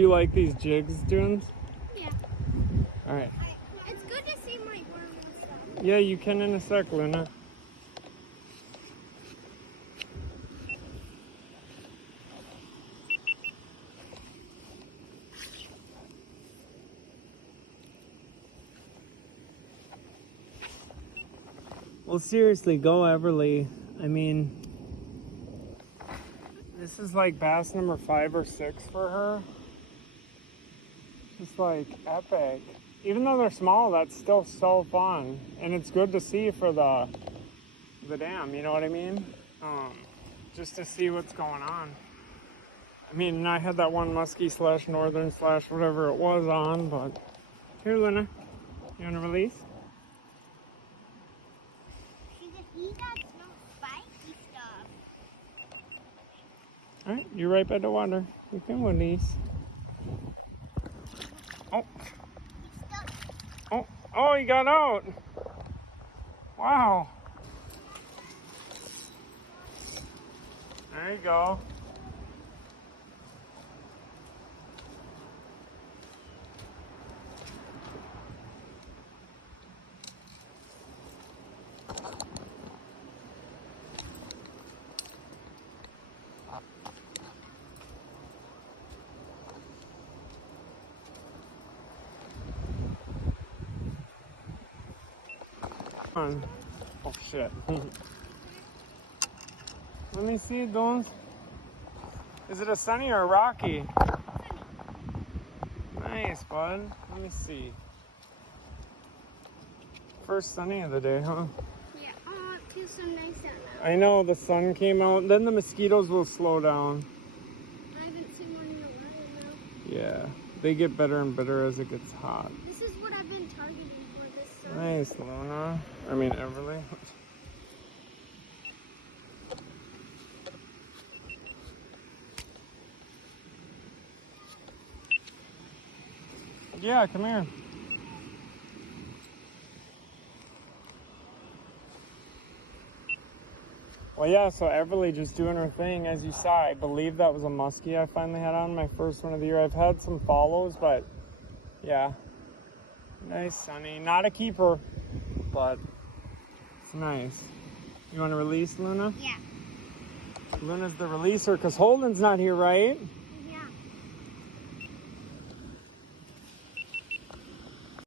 you like these jigs, Dunes? Yeah. All right. It's good to see my worm and stuff. Yeah, you can in a sec, Luna. Well, seriously, go Everly. I mean, this is like bass number 5 or 6 for her. Just like epic. Even though they're small, that's still so fun. And it's good to see for the dam, you know what I mean? Just to see what's going on. I mean, I had that one muskie / northern / whatever it was on, but here, Luna, you want to release? He got no spiky stuff. All right, you're right by the water. You can release. Oh. Oh, he got out. Wow. There you go. On. Oh shit. Let me see, Don. Is it a sunny or a rocky? Nice, bud. Let me see. First sunny of the day, huh? Yeah, oh, it feels so nice out now. I know, the sun came out. Then the mosquitoes will slow down. I haven't seen one in a while now. Yeah, they get better and better as it gets hot. This is what I've been targeting for this summer. Nice, Luna. I mean, Everly. Yeah, come here. Well, yeah, so Everly just doing her thing. As you saw, I believe that was a muskie I finally had on, my first one of the year. I've had some follows, but yeah. Nice, sunny. Not a keeper, but it's nice. You want to release, Luna? Yeah. Luna's the releaser because Holden's not here, right?